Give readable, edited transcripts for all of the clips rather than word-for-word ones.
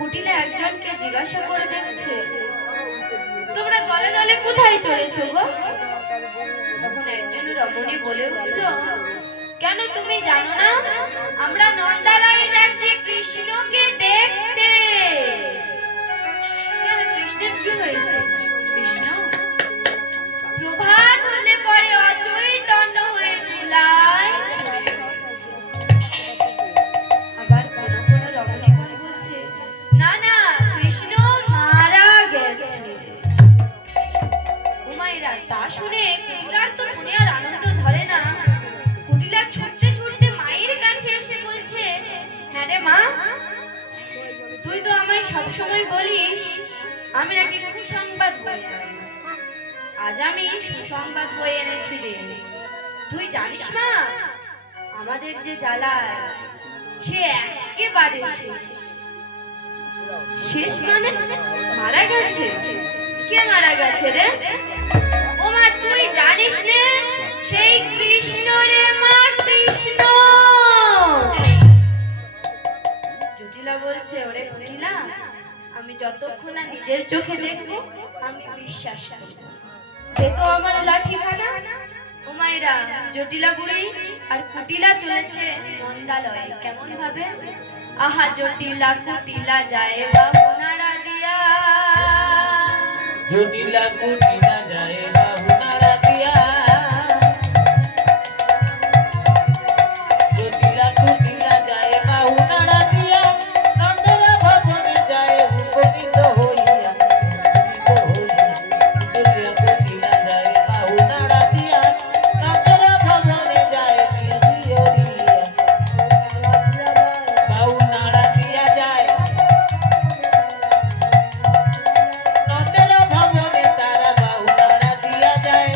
কুটিলে একজনকে জিজ্ঞাসা করে দেখছে, তোমরা গলে গলে কোথায় চলেছো গো? তখন একজন রমণী বলে উঠল, কেন তুমি জানো না আমরা নন্দালয়ে যাচ্ছি কৃষ্ণকে দেখতে। কেন কৃষ্ণের কি হয়েছে? কৃষ্ণ প্রভাত হলে পরে অচৈতন্য হয়ে ধুলায়। আবার কোন কোন রমণীগণ বলছে, না না কৃষ্ণ মারা গেছে। উমাইরা তা শুনে কুটিলার তো মনে আর আনন্দ ধরে না। কুটিলা ছুটতে ছুটতে মায়ের কাছে এসে বলছে, হ্যাঁ রে মা, তুই তো আমায় সবসময় বলিস আমি নাকি কুসংবাদ বই আনি। আজ আমি সুসংবাদ বই এনেছি রে। তুই জানিস মা, আমাদের যে জ্বালায় সে একেবারে শেষ। শেষ মানে মারা গেছে? কে মারা গেছে রে? ও মা তুই জানিস না, সেই কৃষ্ণ রে মা, কৃষ্ণ। জটিলা বলছে, ওরে জটিলা, আমি যতক্ষণ না নিজের চোখে দেখবো আমি বিশ্বাস করি না। দে তো আমার লাঠিখানা। ও মায়েরা, জটিলা বুড়ি আর কুটিলা চলেছে নন্দালয়ে। কেমন ভাবে? আহা জটিলা কুটিলা যায় বাবু নাড়া দিয়া, জটিলা কুটিলা যায় বাবু নাড়া দিয়া, জটিলা কুটিলা যায় বাবু নাড়া দিয়া, নন্দরা ভবনে যায় উপনীত হইয়া, জটিলা কুটিলা যায় বাবু নাড়া দিয়া, নন্দরা ভবনে যায় নিয়রিয়া, বাবু নাড়া দিয়া যায়, নন্দরা ভবনে তারা বাবু নাড়া দিয়া যায়,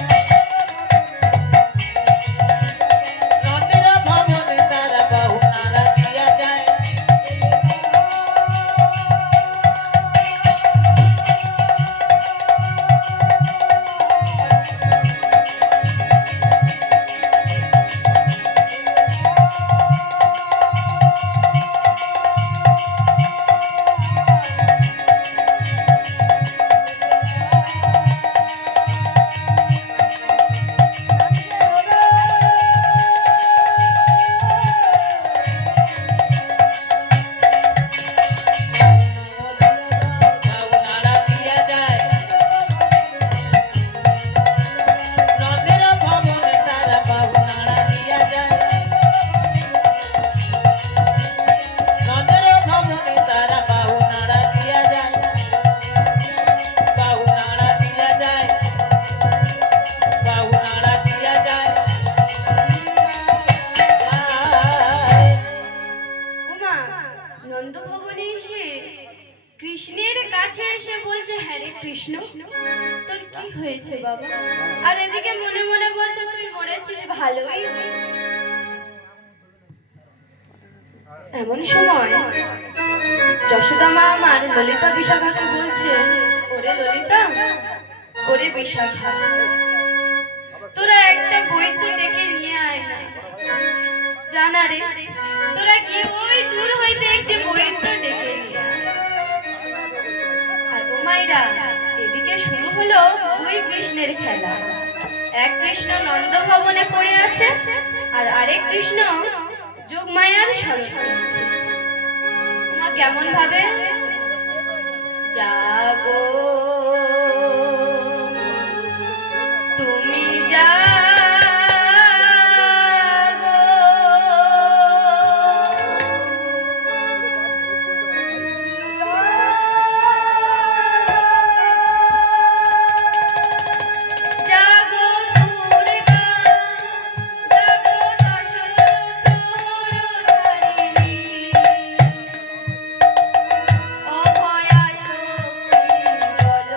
নন্দরা ভবনে তারা বাবু নাড়া দিয়া যায়। বাবু নাড়া দিয়া যায়, নন্দরা ভবনে তারা বাবু নাড়া দিয়া যায়, নন্দরা ভবনে তারা বাবু নাড়া দিয়া যায়, বাবু নাড়া দিয়া যায়, বাবু নাড়া দিয়া যায়। উমা নন্দ ভবনে এসে কৃষ্ণের কাছে এসে বলছে, হ্যাঁ রে কৃষ্ণ, তোর কি হয়েছে বাবা? আর এদিকে মনে মনে বলছে, তুই মরেছিস ভালোই। এমন সময় যশোদা মা আমার ললিতা বিশাখাকে বলছে, ওরে ললিতা, ওরে বিশাখা, তোরা একটা বৈদ্য ডেকে নিয়ে আয় না। জানা রে, তোরা কি ওই দূর হইতে একটি বৈদ্য ডেকে নিয়ে আয়। আর ও মাইরা, এদিকে শুরু হলো দুই কৃষ্ণের খেলা। এক কৃষ্ণ নন্দ ভবনে পড়ে আছে, আর আরেক কৃষ্ণ যোগমায়ার স্মরণ করছে। ওমা কেমন ভাবে? যাগো তুমি যাগো, জাগো দুর্গা, জাগো দশরথহরধারিণী, অভয়া শক্তি বল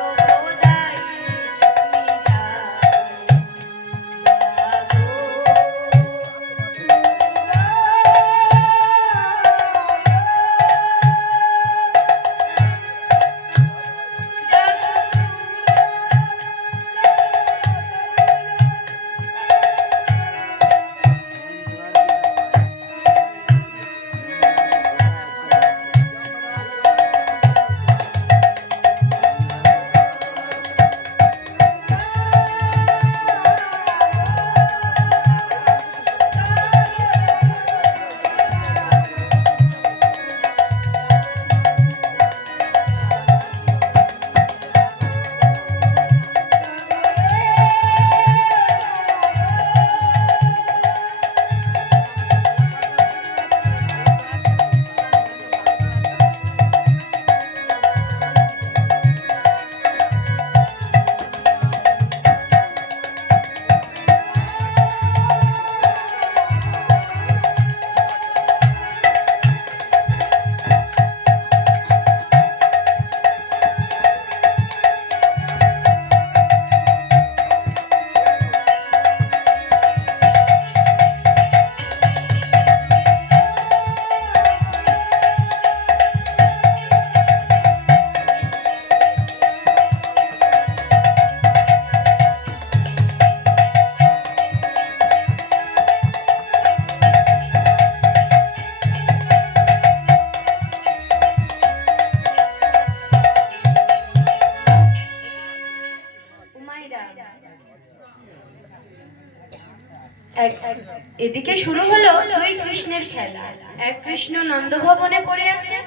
এদিকে শুরু হলো দুই কৃষ্ণের খেলা। এক কৃষ্ণ নন্দভবনে পড়ে আছে,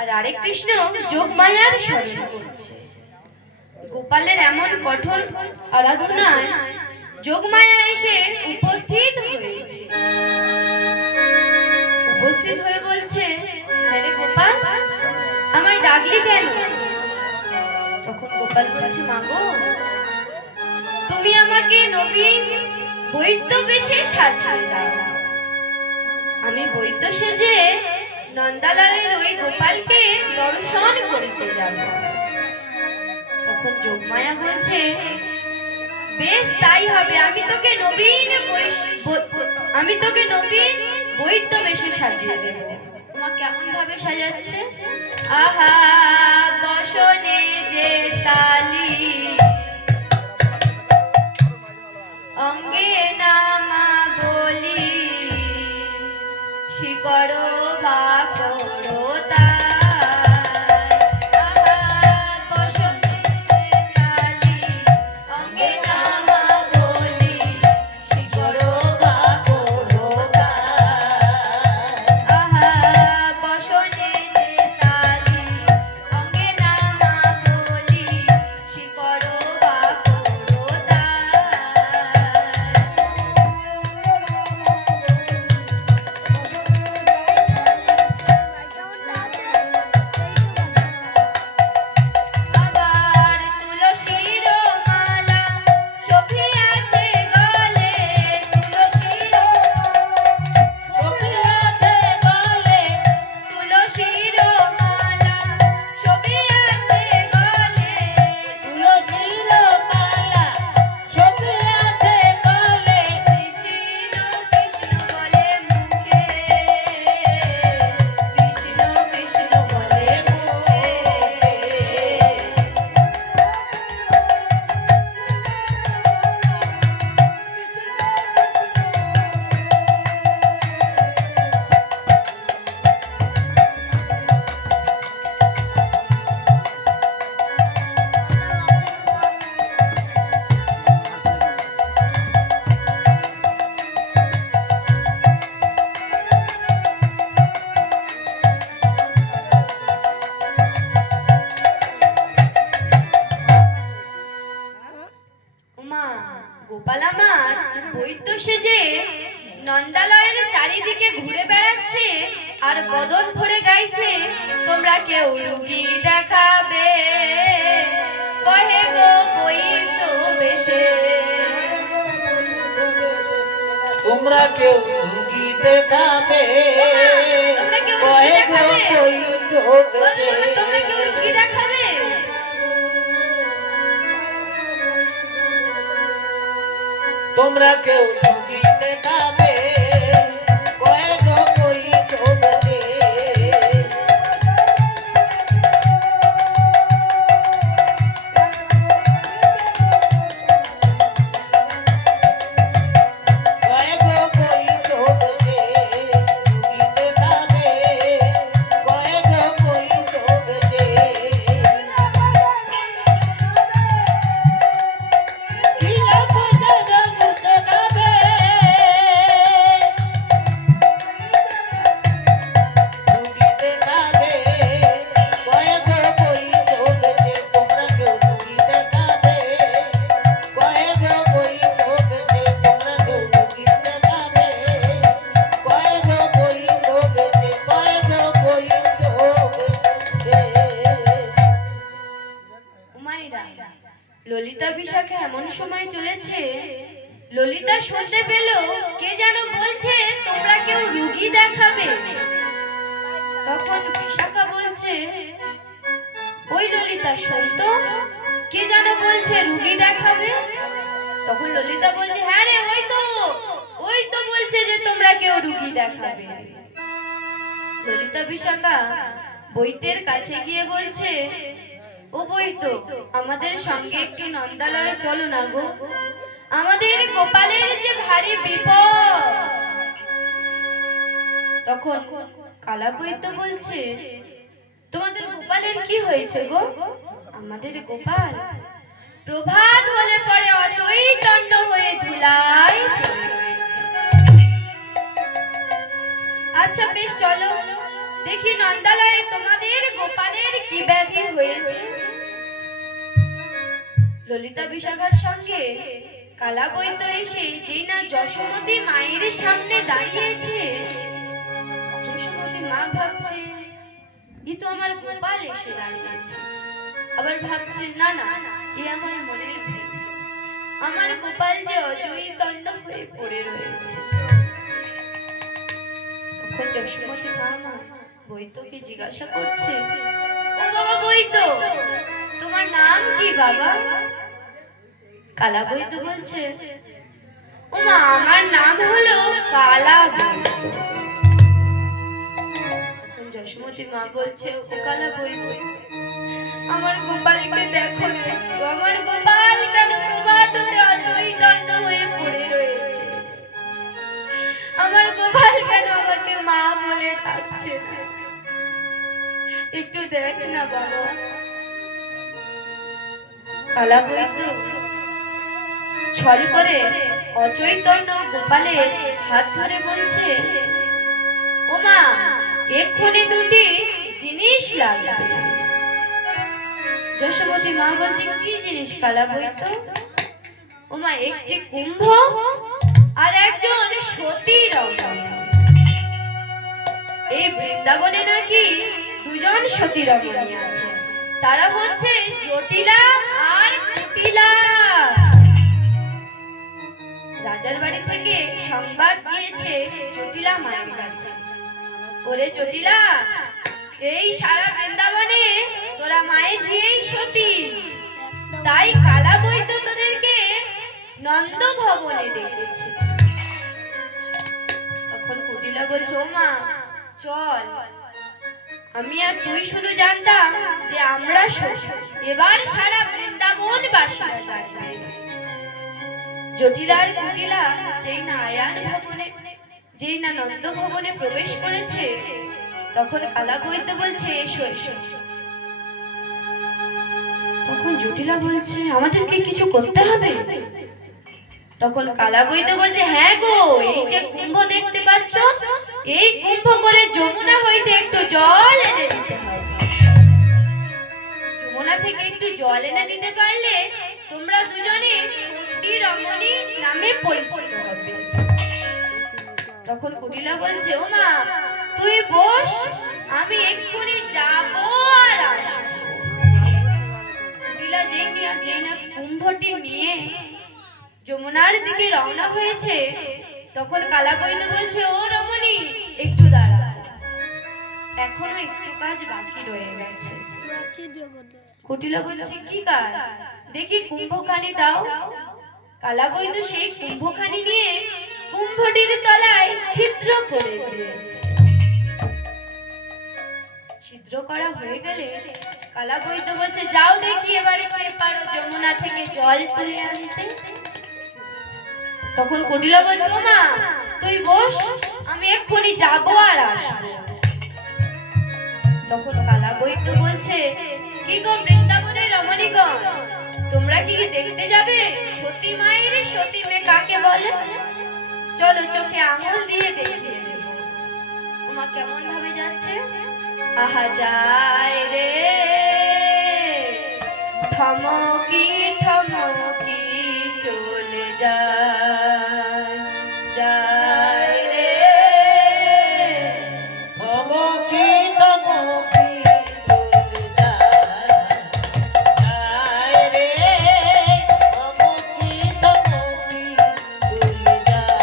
আর আরেক কৃষ্ণ যোগমায়ার স্মরণ করছে। গোপালের এমন কঠোর আরাধনায় যোগমায়া এসে উপস্থিত হয়েছে। উপস্থিত হয়ে বলছে, আরে গোপাল, আমায় ডাকলি কেন? তখন গোপাল বলছে, মাগো, তুমি আমাকে নবীন বৈদ্য বেশে সাজিয়ে দাও। আমি বৈদ্য সেজে নন্দালয়ের ওই গোপালকে দর্শন করিতে যাব। তখন যোগমায়া বলছে, বেশ তাই হবে, আমি তোকে নবীন বৈদ্য বেশে সাজিয়ে দেব। মা কেমন ভাবে সাজাচ্ছে? আহা বসনে যে তালি, অঙ্গে নামা বলি, শিকড় বা করতা। গোপাল আমার বৈদ্য সেজে নন্দালয়ের চারিদিকে ঘুরে বেড়াচ্ছে আর বদন ভরে গাইছে, তোমরা কেউ রুগী দেখাবে, কহে গো বৈদ্য বেশে। তোমরা কেউ রুগী দেখাবে, কহে গো বৈদ্য বেশে। তোমরা কেউ রুগী দেখাবে। তোমরা কেউ রুগী দেখাবে, কহে গো বৈদ্য বেশে। ললিতা বিশাখা এমন সময় চলেছে, ললিতা শুনতে পেল কে যেন বলছে, তোমরা কেউ রুগী দেখাবে। তখন বিশাখা বলছে, ওই ললিতা শোন তো, কে যেন বলছে রুগী দেখাবে। তখন ললিতা বলছে, হ্যাঁ রে, ওই তো বলছে যে তোমরা কেউ রুগী দেখাবে। ললিতা বিশাখা বৈদ্যের কাছে গিয়ে বলছে, ও বৈদ্য, আমাদের সঙ্গে একটু নন্দালয়ে চলো না গো, আমাদের গোপালের যে ভারী বিপদ। তখন কালা বৈদ্য বলছে, তোমাদের গোপালের কি হয়েছে গো? আমাদের গোপাল প্রভাত হলে পরে অচৈতন্য হয়ে ধুলায় পড়ে রয়েছে। আচ্ছা বেশ চলো দেখি নন্দালয়ে তোমাদের গোপালের কি ব্যাধি হয়েছে। ললিতা বিশাখার সঙ্গে কালা বৈদ্য এসে যেই না যশোমতী মায়ের সামনে দাঁড়িয়েছে, যশোমতী মা ভাবছে ই তো আমার গোপাল এসে দাঁড়িয়েছে। আবার ভাবছে না না, এ আমার মনের ভুল, আমার গোপাল যে অজয়ী দণ্ড হয়ে পড়ে রয়েছে। তখন যশোমতী মা বৈদ্যকে জিজ্ঞাসা করছে, ও বাবা বৈদ্য, তোমার নাম কি বাবা? কালা বৈদ্য বলছে, ও মা, আমার নাম হলো কালা বৈদ্য। তখন যশোমতী মা বলছে, ও কালা বৈদ্য, আমার গোপালকে দেখো না, আমার গোপাল কেন প্রভাততে অজয়ী দণ্ড হয়ে পড়ে রয়েছে? আমার গোপাল কেন আমাকে মা বলে ডাকছে? একটু দেখ না বাবা। কালা বৈদ্য ছল করে অচৈতন্য গোপালের হাত ধরে বলছে, ও মা, এক্ষুনি দুটি জিনিস লাগবে। যশোমতী মা বলছে, কি জিনিস কালা বৈদ্য? ও মা, একটি কুম্ভ আর একজন সতী রমণী। এই বৃন্দাবনে নাকি দুজন সতী রমণী আছে, তারা হচ্ছে জটিলা আর কুটিলা। রাজার বাড়ি থেকে সংবাদ গিয়েছে জটিলা মায়ের কাছে, ওরে জটিলা, এই সারা বৃন্দাবনে তোরা মায়ে ঝিয়েই সতী, তাই কালা বৈদ্য তোদেরকে নন্দ ভবনে ডেকেছে। তখন কুটিলা বলছে, ও মা চল, আমি আর তুই শুধু জানতাম যে আমরা সতী, এবার সারা বৃন্দাবন বাসীরা জানবে। জটিলা আর কুটিলা যেই না আয়ান ভবনে, যেই না নন্দ ভবনে প্রবেশ করেছে, তখন কালা বৈদ্য বলছে, এসো এসো। তখন জটিলা বলছে, আমাদেরকে কিছু করতে হবে? তখন কালা বৈদ্য বলছে, হ্যাঁ গো, এই যে কুম্ভ দেখতে পাচ্ছ, এই কুম্ভ করে যমুনা হইতে একটু জল এনে দিতে হবে। যমুনা থেকে একটু জল এনে দিতে পারলে তোমরা দুজনে সতী রমণী নামে পরিচিত হবে। তখন কুটিলা বলছে, ও মা তুই বস, আমি এক্ষুনি যাব আর আসবো। কুটিলা যেই না কুম্ভটি নিয়ে যমুনার দিকে রওনা হয়েছে, তখন কালা বৈদ্য বলছে, ও রমণী একটু দাঁড়া, এখনো একটু কাজ বাকি রয়ে গেছে। কুটিলা বলছে, কি কাজ? দেখি কুম্ভখানি দাও। কালা বৈদ্য সেই কুম্ভখানি নিয়ে কুম্ভটির তলায় ছিদ্র করে দিয়েছে। ছিদ্র করা হয়ে গেলে কালা বৈদ্য বলছে, যাও দেখি এবারে কে পারো যমুনা থেকে জল তুলে আনতে। তখন কুটিলা বলছে, ও মা তুই বস, আমি এক্ষুনি যাবো আর আসবো। তখন কালা বৈদ্য বলছে, কি গো বৃন্দাবনের রমণীগণ, তোমরা কি দেখতে যাবে সতী মায়ের সতী মেয়ে কাকে বলে? চলো চোখে আঙুল দিয়ে দেখিয়ে দেব। ওমা কেমন ভাবে যাচ্ছে, আহা যায় রে থমকি থমকি চলে যায়, যায় রে থমকি থমকি চলে যায়, যায় রে থমকি থমকি চলে যায়।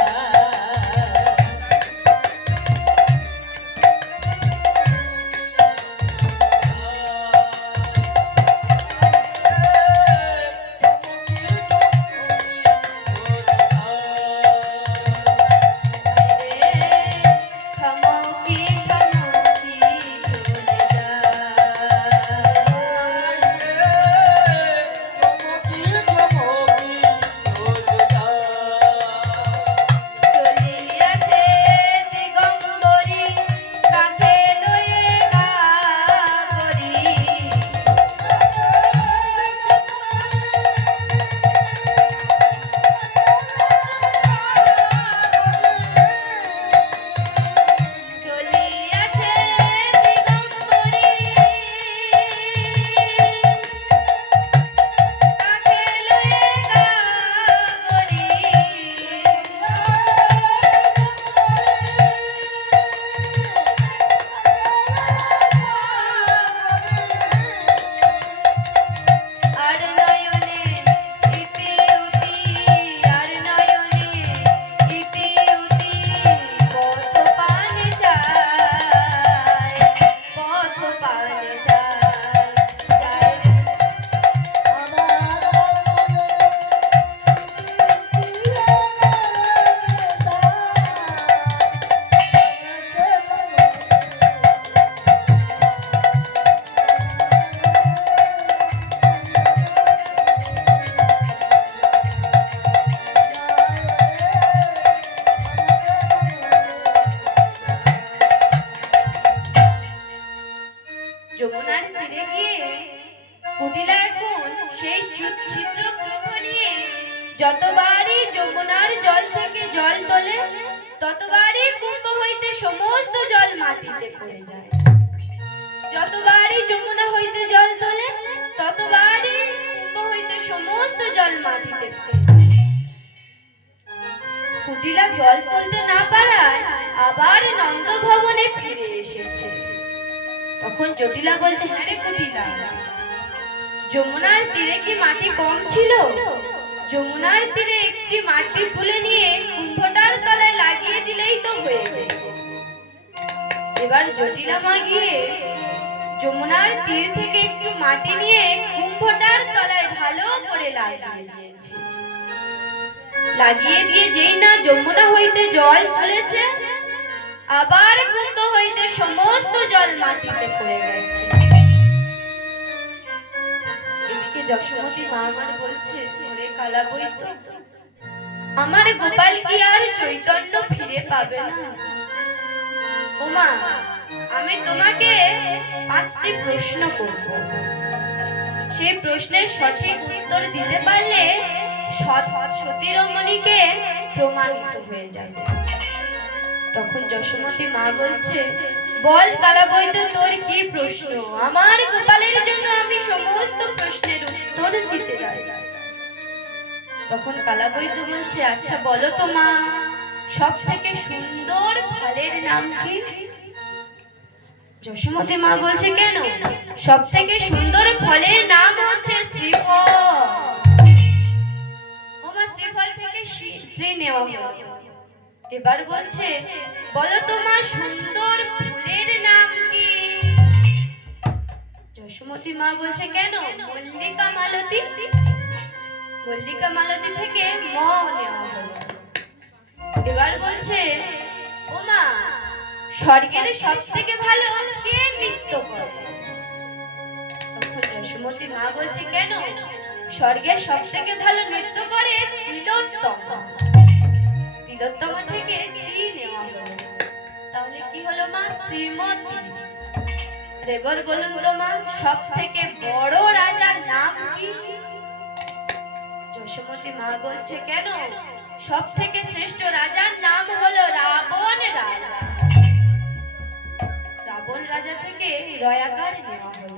যমুনার তীরে গিয়ে কুটিলা এখন সেই ছিদ্র কুম্ভ নিয়ে যতবারই যমুনার জল থেকে জল তোলে ততবারই কুম্ভ হইতে সমস্ত জল মাটিতে পড়ে যায়। যতবারই যমুনা হইতে জল তোলে ততবারই কুম্ভ হইতে সমস্ত জল মাটিতে পড়ে যায়। কুটিলা জল তুলতে না পারায় আবার নন্দ ভবনে ফিরে এসেছে। তখন জটিলা বলছে, হ্যাঁ রে কুটিলা, যমুনার তীরে কি মাটি কম ছিল? যমুনার তীরে একটি মাটি তুলে নিয়ে কুম্ভটার তলায় লাগিয়ে দিলেই তো হয়ে যেত। এবার জটিলা মা গিয়ে যমুনার তীর থেকে একটু মাটি নিয়ে কুম্ভটার তলায় ভালো করে লাগিয়ে দিয়েছে। লাগিয়ে দিয়ে যেই না যমুনা হইতে জল তুলেছে আবার কুম্ভ হইতে সমস্ত জল মাটিতে পড়ে গেছে। এদিকে যশোমতী মা আমার বলছে, ওরে কালাবৈত, আমার গোপাল কি আর চৈতন্য ফিরে পাবে না? ও মা, আমি তোমাকে 5টি প্রশ্ন করব। সেই প্রশ্নের সঠিক উত্তর দিতে পারলে সতী রমণীকে প্রমাণিত হয়ে যাবে। তখন যশোমতী মা বলছে, বল কালাবৈদ্য, তোর কি প্রশ্ন? আমার গোপালের জন্য আমি সমস্ত প্রশ্নের উত্তর দিতে রাজি। তখন কালাবৈদ্য বলছে, আচ্ছা বলো তো মা, সব থেকে সুন্দর ফলের নাম কি? যশোমতী মা বলছে, কেন? সব থেকে সুন্দর ফলের নাম হচ্ছে শ্রীফল। ওমা, শ্রীফল থেকে শ্রী নেওয়া হলো। এবার বলছে, বলো তোমার সুন্দর ফুলের নাম কি? যশোমতী মা বলছে, কেন? মল্লিকা মালতী। মল্লিকা মালতী থেকে ম নেওয়া হলো। এবার বলছে, ও মা, স্বর্গের সব থেকে ভালো কে নৃত্য করে? তখন যশোমতী মা বলছে, কেন? স্বর্গের সব থেকে ভালো নৃত্য করে তিলোত্তমা। তিলোত্তমা থেকে তি নেওয়া হলো। তাহলে কি হলো মা? শ্রীমতী। এবার বলুন তো মা, সব থেকে বড় রাজার নাম কি? যশোমতী মা বলছে, কেন? সব থেকে শ্রেষ্ঠ রাজার নাম হলো রাবণ রাজা। রাবণ রাজা থেকে রয়াকার নেওয়া হলো।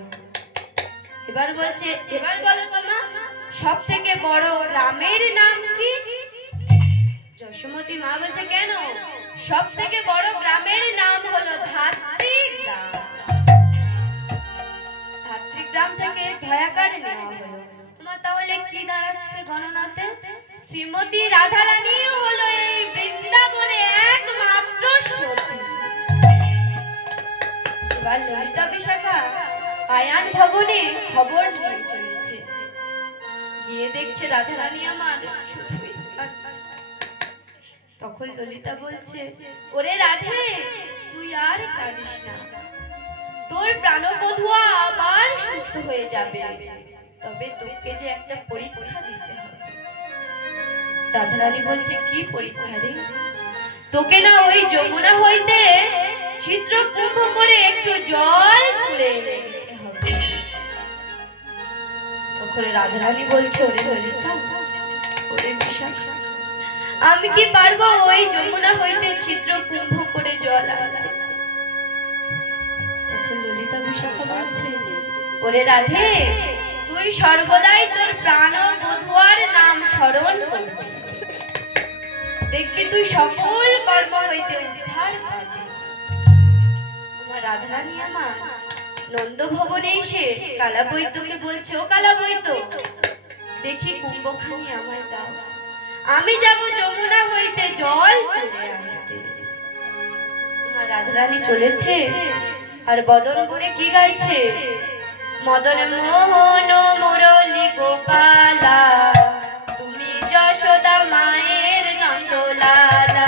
এবার বলছে, এবার বলো তো মা, সব থেকে বড় রামের নাম কি? যশোমতী মা বলছে, কেন? সব থেকে বড় গ্রামের নাম হলো ধাত্রীগ্রাম। ধাত্রীগ্রাম থেকে ধয়াকার নেওয়া হলো। তোমার তাহলে কি দাঁড়াচ্ছে গণনাতে? শ্রীমতী রাধারানী হলো এই বৃন্দাবনে একমাত্র সতী। এবার ললিতা বিশাখা আয়ান ভবনে খবর নিয়ে চলেছে। গিয়ে দেখছে রাধারানী আমার শুধুই কাঁদছে। তখন ললিতা বলছে, ওরে রাধে, তুই আর কাঁদিস না, তোর প্রাণবধূয়া আবার সুস্থ হয়ে যাবে, তবে তোকে যে একটা পরীক্ষা দিতে হবে। রাধারানী বলছে, কি পরীক্ষা রে? তোকে না ওই যমুনা হইতে ছিদ্র কুম্ভ করে একটু জল তুলে এনে দিতে হবে। তখন রাধারানী বলছে, ওরে ললিতা, ওরে বিশাখা, আমি কি পারবো ওই যমুনা হইতে ছিদ্র কুম্ভ করে জল আনতে? তখন ললিতা বিশাখা বলছে, ওরে রাধে, তুই সর্বদাই তোর প্রাণ বধূয়ার নাম স্মরণ করবি, দেখবি তুই সকল কর্ম হইতে উদ্ধার পাবি। তোমার রাধারানী আমার নন্দ ভবনে এসে কালাবৈদ্যকে বলছে, ও কালাবৈদ্য, দেখি কুম্ভখানি আমায় দাও, আমি যাব যমুনা হইতে জল তুলে আনতে। তোমার রাধারানী চলেছে আর বদন করে কি গাইছে? মদন মোহন মুরলী গোপালা, তুমি যশোদা মায়ের নন্দলালা।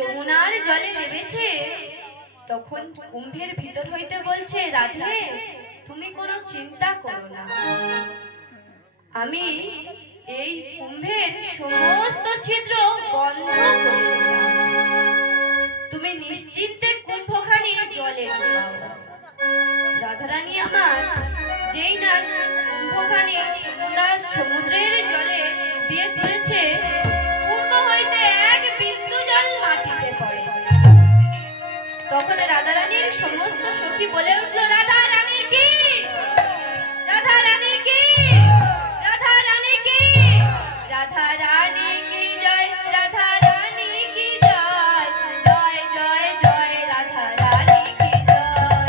যমুনার জলে নেমেছে, তখন কুম্ভের ভিতর হইতে বলছে, রাধে তুমি কোনো চিন্তা করো না, আমি এই কুম্ভের সমস্ত ছিদ্র বন্ধ করে দিলাম, তুমি নিশ্চিন্তে কুম্ভখানি জলে ডুবাও। রাধারানী আমার যেই না কুম্ভখানি সমুদ্রের জলে দিয়ে দিয়েছে, কুম্ভ হইতে এক বিন্দু জল মাটিতে পড়ে। তখন রাধারানীর সমস্ত সখী বলে উঠল, রাধা রানী কি, রাধা রানী কি, রাধা রানী কি, রাধা রানী কি জয়, রাধা রানী কি জয়, জয় জয় জয় রাধা রানী কি জয়,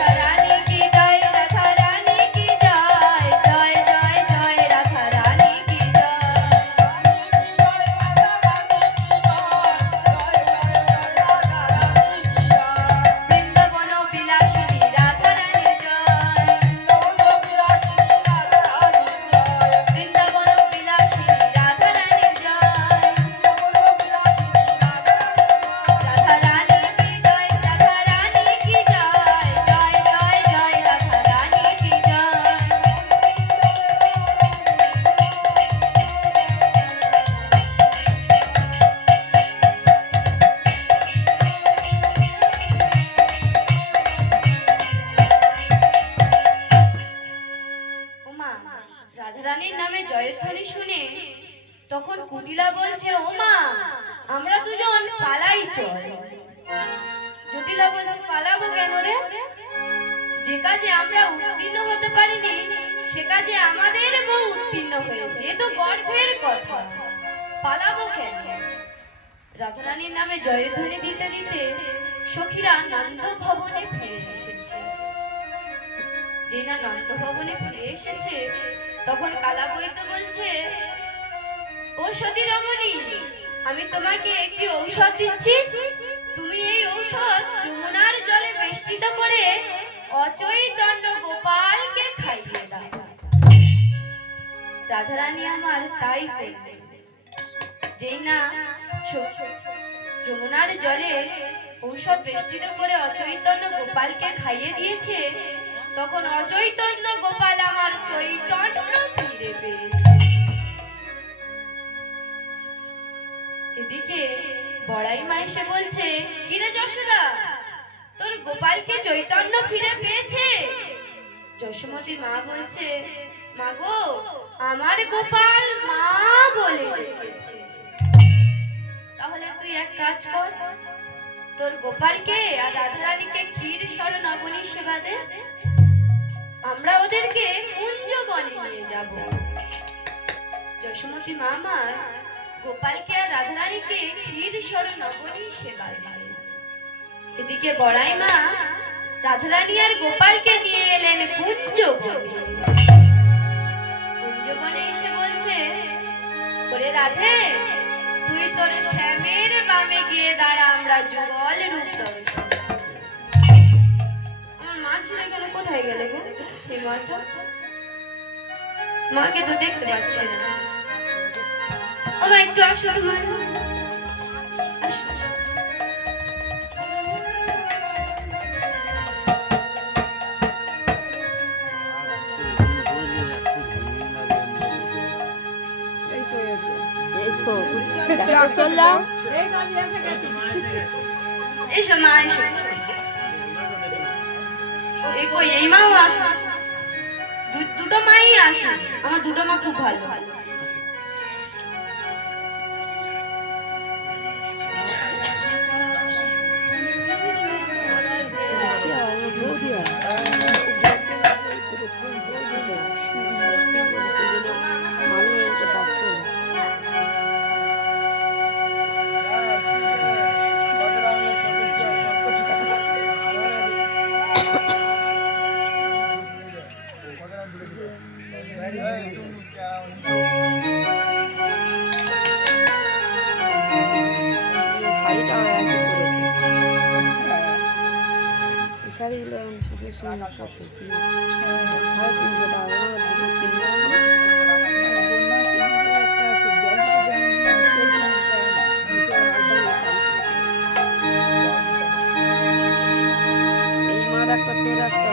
রাধা রানী কি জয়, রাধা রানী কি জয়, জয় জয় জয় রাধা রানী কি জয়। বৃন্দাবন বিলাসিনী রাধা রানী জয়, বৃন্দাবন বিলাসিনী রাধা রানী জয়, রাধা রানী কি জয়, রাধা রানী কি জয়, জয় জয় জয় রাধা রানী কি জয়। ওমা, রাধারানীর নামে জয়ধ্বনি শুনে তখন কুটিলা বলছে, ওমা আমরা দুজন পালাই চল। জটিলা বলছে, পালাবো কেন রে? যে কাজে আমরা উত্তীর্ণ হতে পারিনি, সে কাজে আমাদের বউ উত্তীর্ণ হয়েছে, এ তো গর্বের কথা, পালাবো কেন? রাধারানীর নামে জয়ধ্বনি দিতে দিতে সখীরা নন্দ ভবনে ফিরে এসেছে। যে না নন্দ ভবনে ফিরে এসেছে, তখন কালা বইতে বলছে, ও সতী রমণী, আমি তোমাকে একটি ঔষধ দিচ্ছি, তুমি এই ঔষধ যমুনার জলে বেষ্টিত করে অচৈতন্য গোপালকে খাইয়ে দাও। রাধারানী আমার তাই করছে। যেই না যমুনার জলে ঔষধ বেষ্টিত করে অচৈতন্য গোপালকে খাইয়ে দিয়েছে, তখন অচৈতন্য গোপাল আমার চৈতন্য ফিরে পেয়েছে। এদিকে বড়াই মা এসে বলছে, কিরে যশোদা, তোর গোপালকে চৈতন্য ফিরে পেয়েছে? যশোমতী মা বলছে, মা গো, আমার গোপাল মা বলে ডেকেছে। তাহলে তুই এক কাজ কর, তোর গোপালকে আর রাধারানীকে ক্ষীর স্মরণ অবনী সেবা দে, আমরা ওদেরকে কুঞ্জবনে নিয়ে যাব। যশোমতী মা আমার গোপালকে আর রাধারানীকে ক্ষীর স্মরণ অবনী সেবা দিলেন। এদিকে বড়াই মা রাধারানী আর গোপালকে নিয়ে এলেন কুঞ্জবনে। কুঞ্জবনে এসে বলছে, ওরে রাধে, তুই তোর শ্যামের বামে গিয়ে দাঁড়া, আমরা যুগল রূপ দর্শন। আমার মা ছিল এখানে, কোথায় গেলে গো সেই মাটা? মাকে তো দেখতে পাচ্ছি না। আমার একটু আসো তো, মা আসো। চল যাও, এসো মা, এসো। এই মাও আসো, দুটো মাই আসো, আমার দুটো মা খুব ভালো। Ready? এই মার একটা তোর একটা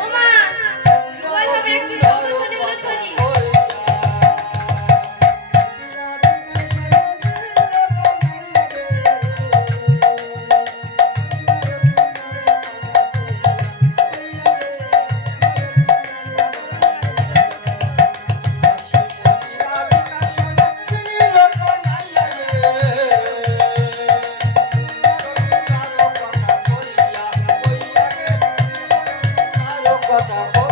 ও মা, যুগল হবে একটু শঙ্খধ্বনি উলুধ্বনি। কথা